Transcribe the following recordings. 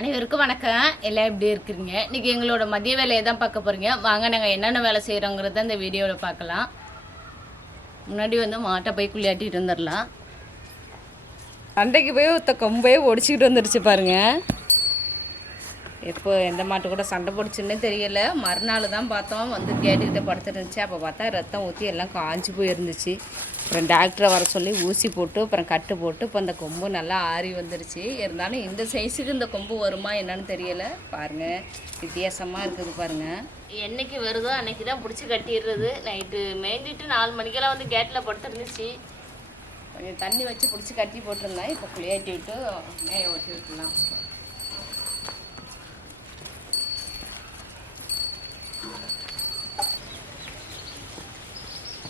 அனைவருக்கும் வணக்கம். எல்லாம் எப்படி இருக்கிறீங்க? இன்றைக்கி எங்களோட மதிய வேலையை தான் பார்க்க போகிறீங்க வாங்க நாங்கள் என்னென்ன வேலை செய்கிறோங்கிறத இந்த வீடியோவில் பார்க்கலாம். முன்னாடி வந்து மாட்டை போய் குளியாட்டிகிட்டு வந்துடலாம் சண்டைக்கு போய் ஒருத்த கொம்பே ஒடிச்சிக்கிட்டு வந்துடுச்சு பாருங்கள் எப்போ எந்த மாட்டு கூட சண்டை போடுச்சுன்னே தெரியல. மறுநாள் தான் பார்த்தோம். வந்து கேட்டுக்கிட்ட படுத்துருந்துச்சு அப்போ பார்த்தா ரத்தம் ஊற்றி எல்லாம் காஞ்சி போயிருந்துச்சு. அப்புறம் டாக்டரை வர சொல்லி ஊசி போட்டு அப்புறம் கட்டு போட்டு இப்போ அந்த கொம்பு நல்லா ஆறி வந்துருச்சு. இருந்தாலும் இந்த சைஸுக்கு இந்த கொம்பு வருமா என்னன்னு தெரியல. பாருங்கள் வித்தியாசமாக இருக்குது பாருங்கள் என்னைக்கு வருதோ அன்னைக்கு தான் பிடிச்சி கட்டிடுறது. நைட்டு மேய்ஞ்சிட்டு நாலு மணிக்கெல்லாம் வந்து கேட்டில் படுத்துருந்துச்சு. கொஞ்சம் தண்ணி வச்சு பிடிச்சி கட்டி போட்டிருந்தேன். இப்போ குளியாட்டி விட்டு மேய ஓட்டி விட்டுலாம்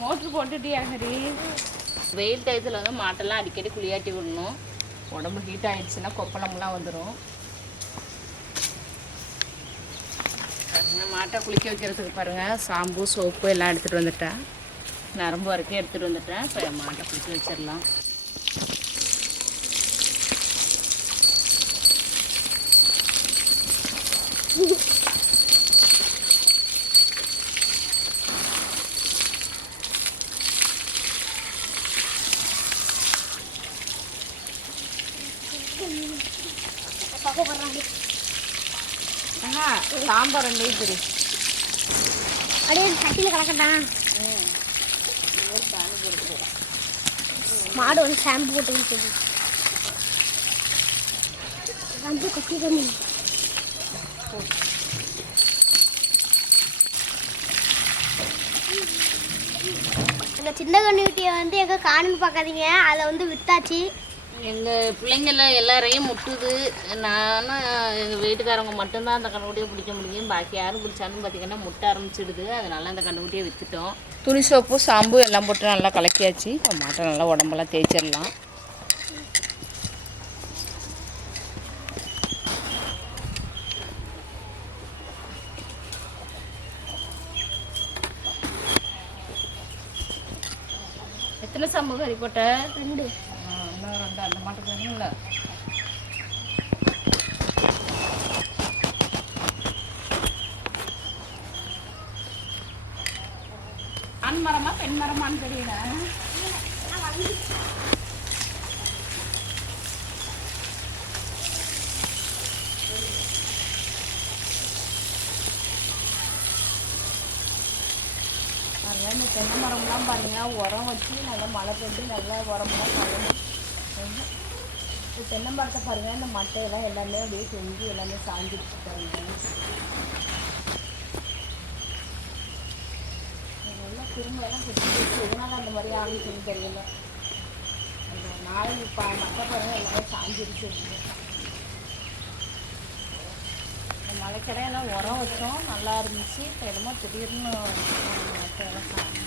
மோட்ரு போட்டுட்டியா ஹரி வெயில் டயத்தில் வந்து மாட்டெல்லாம் அடிக்கடி குளியாட்டி விடணும். உடம்பு ஹீட் ஆயிடுச்சுன்னா கொப்பளம்லாம் வந்துடும் மாட்டை குளிக்க வைக்கிறதுக்கு பாருங்கள் சாம்பு சோப்பு எல்லாம் எடுத்துகிட்டு வந்துட்டேன். நரம்பு வரைக்கும் எடுத்துகிட்டு வந்துட்டேன். இப்போ மாட்டை குளிக்க வச்சிடலாம். ஆஹா சாம்பார் ரெண்டு இருக்குது அப்படியே சட்டியில் கலக்கட்டான் மாடு வந்து ஷாம்பு போட்டு விட்டுது வந்து கொட்டி தண்ணி இந்த சின்ன கண்ணுக்குட்டியை வந்து எங்கே காணுன்னு பார்க்காதீங்க. அதை வந்து வித்தாச்சு. எங்கள் பிள்ளைங்கள எல்லாரையும் முட்டுது. நானும் எங்கள் வீட்டுக்காரவங்க மட்டும்தான் அந்த கண்ணுக்குட்டியை பிடிக்க முடியும். பாக்கி யாரும் பிடிச்சாலும் பார்த்திங்கன்னா முட்ட ஆரம்பிச்சிடுது. அதனால அந்த கண்ணுக்குட்டியை விற்றுட்டோம் துணி சோப்பு சாம்பு எல்லாம் போட்டு நல்லா கலக்கியாச்சு. இப்போ மாட்டை நல்லா உடம்பெல்லாம் தேய்ச்சிடலாம். எத்தனை சாம்பு கறி போட்ட? ரெண்டு. அந்த அந்த மாட்டுக்கு இல்லை. ஆண் மரமா பெண் மரமான்னு தெரியல. இந்த தென்னை மரம்லாம் பாருங்க உரம் வச்சு நல்லா மழை பெஞ்சு நல்லா உரம்லாம் கலந்து இப்போ தென்னை மரத்தை பாருங்க இந்த மட்டையெல்லாம் எல்லாமே அப்படியே செஞ்சு எல்லாமே சாஞ்சிட்டு பாருங்க. நல்லா திரும்பலாம் குத்தி வச்சு எதனால அந்த மாதிரி ஆரம்பிச்சுன்னு தெரியல. அந்த நாய் இப்போ மட்டை பாருங்க எல்லாமே சாஞ்சிருச்சு மலைக்கடையெல்லாம் உரம் வச்சோம் நல்லா இருந்துச்சு. இப்போ என்னமோ திடீர்னு மட்டையெல்லாம் சாஞ்சி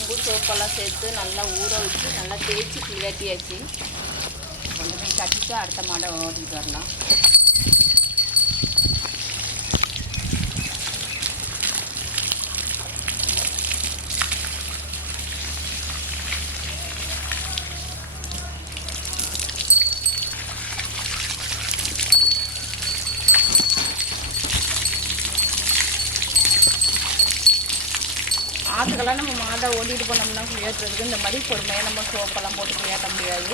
மாட்டுக்கு சோப்பெல்லாம் சேர்த்து நல்லா ஊற வச்சு நல்லா தேய்ச்சி கிளட்டியாச்சு கொண்டு போய் கட்டிட்டு அடுத்த மாடை ஓட்டிட்டு வரலாம். நம்ம மாடை ஓட்டிட்டு போனோம்னா குளியாட்டுறதுக்கு இந்த மாதிரி பொறுமையாக நம்ம சோப்பெல்லாம் போட்டு குளியாட்ட முடியாது.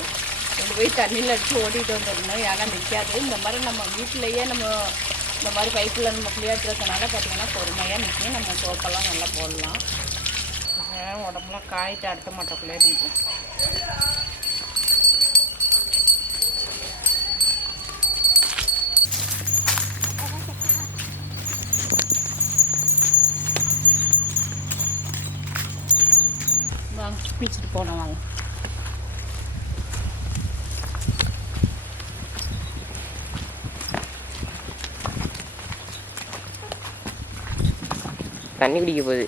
கொண்டு போய் தண்ணியில் அடித்து ஓட்டிகிட்டு வந்துடணும் ஏன்னா நிற்காது இந்த மாதிரி நம்ம வீட்டிலையே நம்ம இந்த மாதிரி பைப்பில் நம்ம குளியாட்டுறதுனால பார்த்திங்கன்னா பொறுமையாக நிற்கும் நம்ம சோப்பெல்லாம் நல்லா போடலாம். உடம்புலாம் காய்ட்டு அடுத்த மாட்டக்குள்ளே குளியாட்டிப்போம் பிடிச்சிட்டு போனோம் வாங்க. தண்ணி குடிக்க போகுது.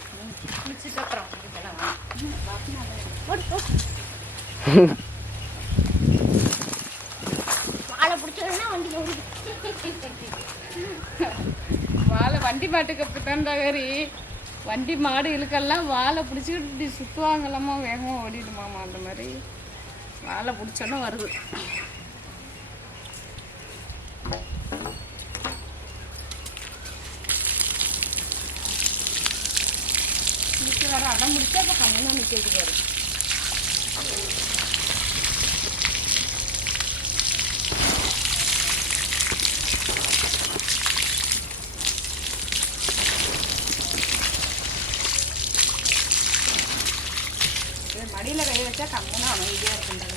வாழை வண்டி மாட்டுக்கு அப்படி தான் வண்டி மாடு இழுக்கெல்லாம் வாழை பிடிச்சிக்கிட்டு இப்படி சுற்றுவாங்களாமா வேகமாக ஓடிடுமாமா அந்த மாதிரி. வாழை பிடிச்சோன்னா வருது. நிற்க வர அடம் முடிச்சா அப்போ கம்மியாக நிற்கிறது பாரு இது மடியில் கை வச்சா கம்முன்னு அமைதியாக இருக்குன்றது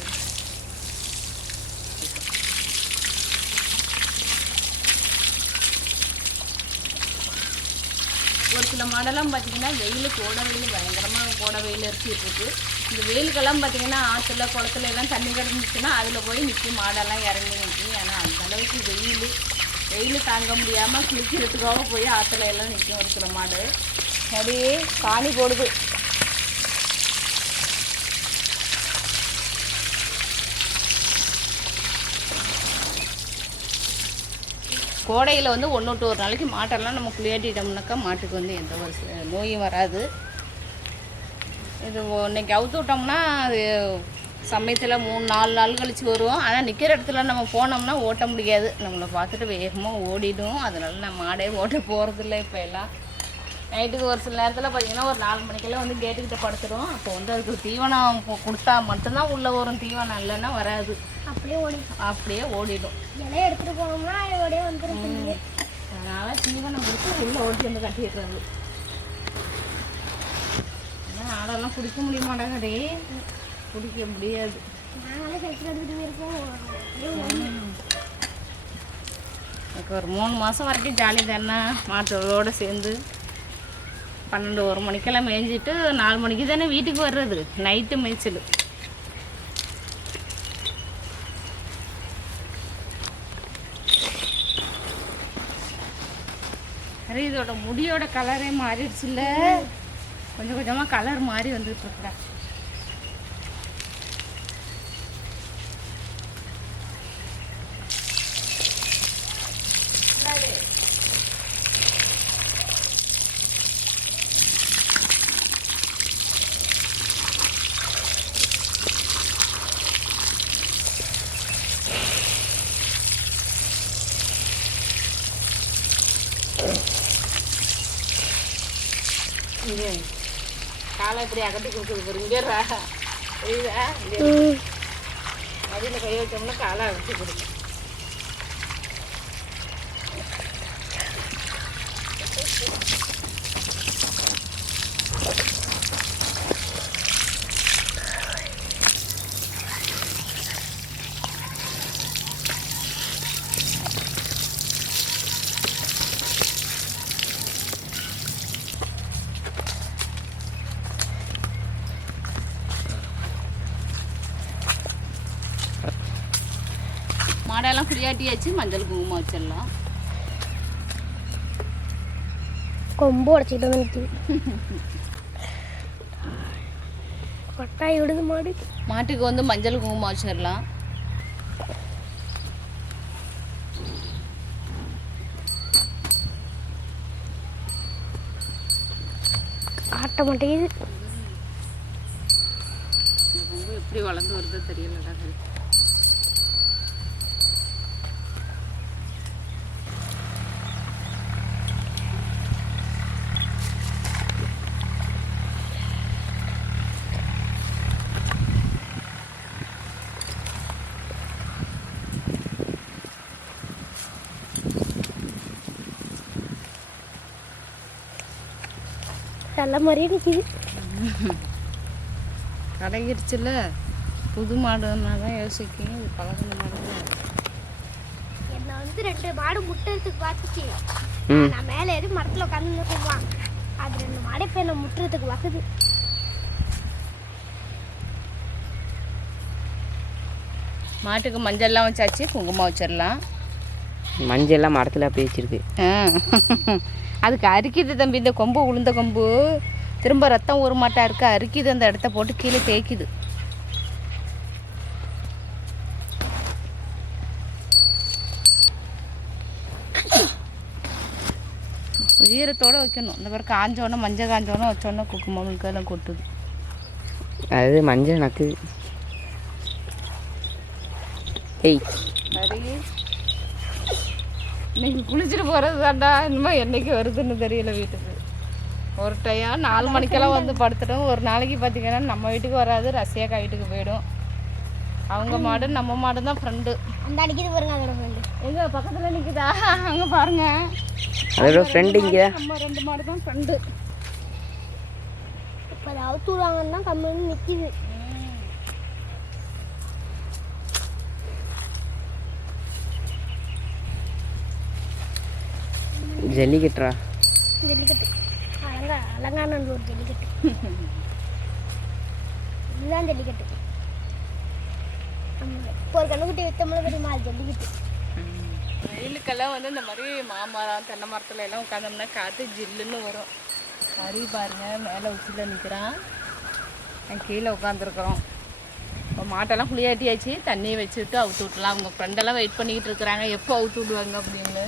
ஒரு சில மாடெல்லாம் பார்த்தீங்கன்னா வெயில் கோட வெயில் பயங்கரமாக கோட வெயில் அரிச்சிட்டு இருக்கு. இந்த வெயிலுக்கெல்லாம் பார்த்தீங்கன்னா ஆற்றுல குளத்துல எல்லாம் தண்ணி கிடந்துச்சுன்னா அதில் போய் நிற்கும் மாடெல்லாம் இறங்கி நிற்கும் ஏன்னா அந்த அளவுக்கு வெயில். வெயில் தாங்க முடியாமல் குளிக்கிறதுக்காக போய் ஆற்றுல எல்லாம் நிற்கும் ஒரு சில மாடு. அப்படியே காணி போடுது. கோடையில் வந்து ஒன்று விட்டு ஒரு நாளைக்கு மாட்டெல்லாம் நம்ம குளியாட்டிட்டோம்னாக்கா மாட்டுக்கு வந்து எந்த ஒரு நோயும் வராது. இது இன்றைக்கி அவுத்து விட்டோம்னா அது சமயத்தில் மூணு நாலு நாள் கழித்து வரும். ஆனால் நிற்கிற இடத்துல நம்ம போனோம்னா ஓட்ட முடியாது. நம்மளை பார்த்துட்டு வேகமாக ஓடிடும். அதனால நம்ம மாடே ஓட்ட போகிறதில்ல இப்போ எல்லாம். நைட்டுக்கு ஒரு சில நேரத்தில் பார்த்தீங்கன்னா ஒரு நாலு மணிக்கெல்லாம் வந்து கேட்டுக்கிட்ட படுத்துரும் அப்போ வந்து அதுக்கு தீவனம் கொடுத்தா மட்டும்தான் உள்ளே வரும். தீவனம் இல்லைன்னா வராது. அப்படியே ஓடி அப்படியே ஓடிடும். இலைய எடுத்துட்டு போனோம்னா அப்படியே வந்துடும் அதனால் தீவனம் கொடுத்து உள்ளே ஓட்டி வந்து கட்டிடுறது. ஆனால் ஆடெல்லாம் குடிக்க முடிய மாட்டாங்கடே குடிக்க முடியாது. ஓடி. எனக்கு ஒரு மூணு மாதம் வரைக்கும் ஜாலி தானே மாட்டோட சேர்ந்து. பன்னெண்டு ஒரு மணிக்கெல்லாம் மேய்ஞ்சிட்டு நாலு மணிக்கு தானே வீட்டுக்கு வர்றது? நைட்டு மேய்ச்சல். இதோட முடியோட கலரே மாறிடுச்சுல்ல. கொஞ்சம் கொஞ்சமாக கலர் மாறி வந்துட்டு இருக்கிறேன் இங்கே காலை இப்படி அகட்டி கொடுக்குது பாரு இங்கே ரா தெரியுதா இங்கே மடியில் கை வச்சோம்னா காலை அகட்டி கொடுக்கும். மாடெல்லாம் குளியாட்டியாச்சு மஞ்சள் குங்குமம் வச்சிடலாம். கொம்பு உடச்சிக்கிட்டு வந்து நிற்கிது கொட்டாய் விடுது மாடு. மாட்டுக்கு வந்து மஞ்சள் குங்குமம் வச்சிடலாம். ஆட்ட மாட்டேங்குது. எப்படி வளர்ந்து வருதோ தெரியலடா. நல்ல மாதிரியே நிற்கிது கடைகிடுச்சுல புது மாடுன்னா தான் யோசிக்கும் இது பழகின மாடு. என்னை வந்து ரெண்டு மாடு முட்டுறதுக்கு பார்த்துச்சு. நான் மேலே ஏறி மரத்தில் உட்காந்து போவான் அது ரெண்டு மாடு இப்போ என்னை முட்டுறதுக்கு பார்க்குது மாட்டுக்கு மஞ்சள்லாம் வச்சாச்சு குங்குமம் வச்சிடலாம். மஞ்சள்லாம் மரத்தில் அப்படியே வச்சிருக்கு. ஆ. அதுக்கு அரிக்குது தம்பி இந்த கொம்பு உளுந்த கொம்பு. திரும்ப ரத்தம் ஒரு மாட்டா இருக்கு. அரிக்குது அந்த இடத்த போட்டு கீழே தேய்க்குது. ஈரத்தோட வைக்கணும். இந்த பிறகு காஞ்சோடனே மஞ்சள் காஞ்சோடனே வச்சோடனே குக்கு மம்முக்கு எல்லாம் கொட்டுது. அது மஞ்சள் நக்குது. ஏய் இன்னைக்கு குளிச்சுட்டு போகிறது தாண்டா இனிமேல் என்னைக்கு வருதுன்னு தெரியல வீட்டுக்கு. ஒரு டைம் நாலு மணிக்கெல்லாம் வந்து படுத்துட்டோம். ஒரு நாளைக்கு பார்த்தீங்கன்னா நம்ம வீட்டுக்கு வராது. ரசியாக்கா வீட்டுக்கு போயிடும். அவங்க மாடு நம்ம மாடு தான் ஃப்ரெண்டு அந்த அடிக்குது பாருங்க அதோட ஃப்ரெண்டு எங்க பக்கத்தில் நிற்குதா அங்கே பாருங்க. அதோட ஃப்ரெண்டு இங்கே. நம்ம ரெண்டு மாடு தான் ஃப்ரெண்டு இப்போ அதை விடுவாங்கன்னா கம்மின்னு நிற்கிது ஜல்லிக்கட்டுறா ஜல்லிக்கட்டு. அலங்கா அலங்காநல்லூர் ஜல்லிக்கட்டு. இதுதான் ஜல்லிக்கட்டு. இப்போ ஒரு கண்ணுக்குட்டி தெரியுமா அது ஜல்லிக்கட்டு. வெயிலுக்கெல்லாம் வந்து இந்த மாதிரி மாமரம் தென்னை மரத்துல எல்லாம் உட்காந்தோம்னா காற்று ஜில்லுன்னு வரும். ஹரி பாருங்க மேலே உச்சியில் நிற்கிறான் நான் கீழே உட்காந்துருக்குறோம் இப்போ மாட்டெல்லாம் புளியாட்டியாச்சு தண்ணியை வச்சுட்டு அவுத்து விட்டுலாம். அவங்க ஃப்ரெண்டெல்லாம் வெயிட் பண்ணிக்கிட்டு இருக்கிறாங்க. எப்போ அவுத்து விடுவாங்க அப்படின்னு.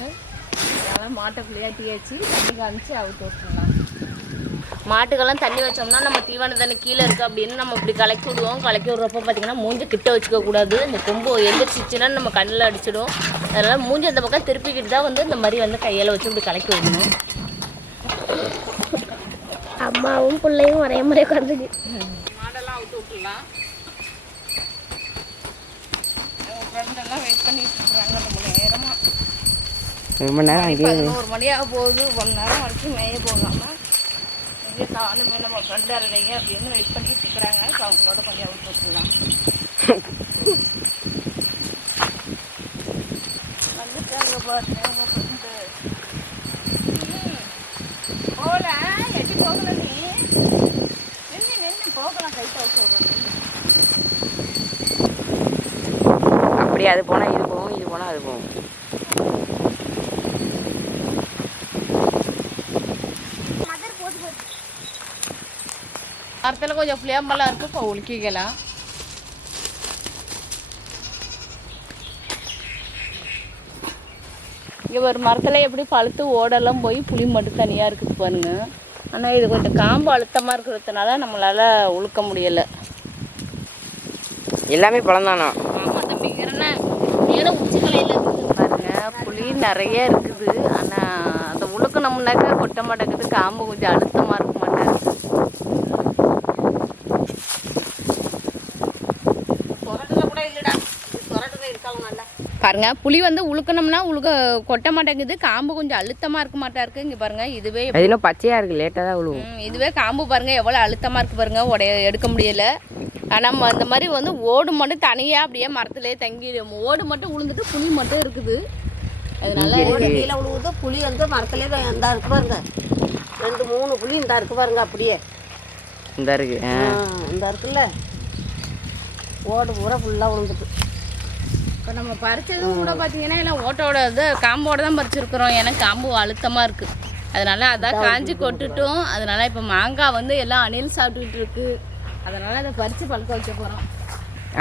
அதனால் மாட்டை புளியாட்டியாச்சு தண்ணி காமிச்சு அவுத்து விட்டுலாம் மாட்டுக்கெல்லாம் தண்ணி வச்சோம்னா நம்ம தீவன தண்ணி கீழே இருக்குது அப்படின்னு நம்ம இப்படி கலக்கி விடுவோம். கலக்கி விட்றப்போ பார்த்தீங்கன்னா மூஞ்ச கிட்ட வச்சுக்க கூடாது. இந்த கொம்பு எந்திரிச்சிச்சுன்னா நம்ம கண்ணில் அடிச்சிடும். அதனால் மூஞ்சி அந்த பக்கம் திருப்பிக்கிட்டு தான் வந்து இந்த மாதிரி வந்து கையால் வச்சு இப்படி கலக்கி விடணும். அம்மாவும் பிள்ளையும் ஒரே மாதிரி உட்காந்துக்கு மாடெல்லாம் அவுத்து விட்டுலாம் ஃப்ரெண்டெல்லாம் வெயிட் பண்ணிட்டு இருக்கிறாங்க நேரமாக ரொம்ப நேரம் அங்கேயே பதினோரு மணி ஆக போகுது. ஒன் நேரம் வரைக்கும் மேய போகாமல் இங்கே காணுமே நம்ம ஃப்ரெண்டு இல்லைங்க அப்படின்னு வெயிட் பண்ணிட்டு இருக்கிறாங்க. இப்போ அவங்களோட கொஞ்சம் அவுத்து விட்டுலாம் வந்துட்டாங்க பாருங்க உங்கள் ஃப்ரெண்டு போகல எட்டி போகல நீ. நின்று நின்று போகலாம். கை தவிர சொல்கிறேன் அப்படி அது போனால் இது போகும் இது போனால் அது போகும் மதர் போட்டு போட்டு மரத்தில் கொஞ்சம் புளியாம்பழம் இருக்குது இப்போ உலுக்கிக்கலாம் இங்கே ஒரு மரத்தில் எப்படி பழுத்து ஓடெல்லாம் போய் புளி மட்டும் தனியாக இருக்குது பாருங்க. ஆனால் இது கொஞ்சம் காம்பு அழுத்தமாக இருக்கிறதுனால நம்மளால் உழுக்க முடியலை. எல்லாமே பழம்தானா ஆமாம் தம்பிங்கிறன மேலே உச்சிக்கலையில் இருக்குது பாருங்க. புளி நிறைய இருக்குது. ஆனால் அந்த உழுக்கணும்னாக்கா கொட்ட மாட்டேங்குது. காம்பு கொஞ்சம் அழுத்தமாக இருக்க மாட்டேங்குது பாருங்க. புளி வந்து உழுக்கணும்னா உழுக்க கொட்ட மாட்டேங்குது. காம்பு கொஞ்சம் அழுத்தமாக இருக்க மாட்டா இருக்கு. இங்கே பாருங்க இதுவே அது இன்னும் பச்சையாக இருக்குது லேட்டாக தான் விழுவும் ம், இதுவே காம்பு பாருங்க எவ்வளோ அழுத்தமாக இருக்கு பாருங்க. உடைய எடுக்க முடியல. ஆனால் அந்த மாதிரி வந்து ஓடு மட்டும் தனியாக அப்படியே மரத்துலேயே தங்கி ஓடு மட்டும் உளுந்துட்டு புளி மட்டும் இருக்குது. அதனால கீழே விழுவுது புளி வந்து மரத்துலேயே தான் இந்தா இருக்கு பாருங்க. ரெண்டு மூணு புளி இந்தா இருக்கு பாருங்க அப்படியே. இந்த இருக்கு இந்த இருக்குல்ல. ஓடு பூரா ஃபுல்லாக விழுந்துட்டு இப்போ நம்ம பறிச்சதும் கூட பார்த்தீங்கன்னா எல்லாம் ஓட்டோட இது காம்போட தான் பறிச்சிருக்கிறோம். ஏன்னா காம்பு அழுத்தமாக இருக்குது அதனால அதான் காஞ்சி கொட்டுட்டும். அதனால இப்போ மாங்காய் வந்து எல்லாம் அணில் சாப்பிட்டுக்கிட்டு இருக்கு. அதனால அதை பறித்து பழுக்க வைக்க போகிறோம்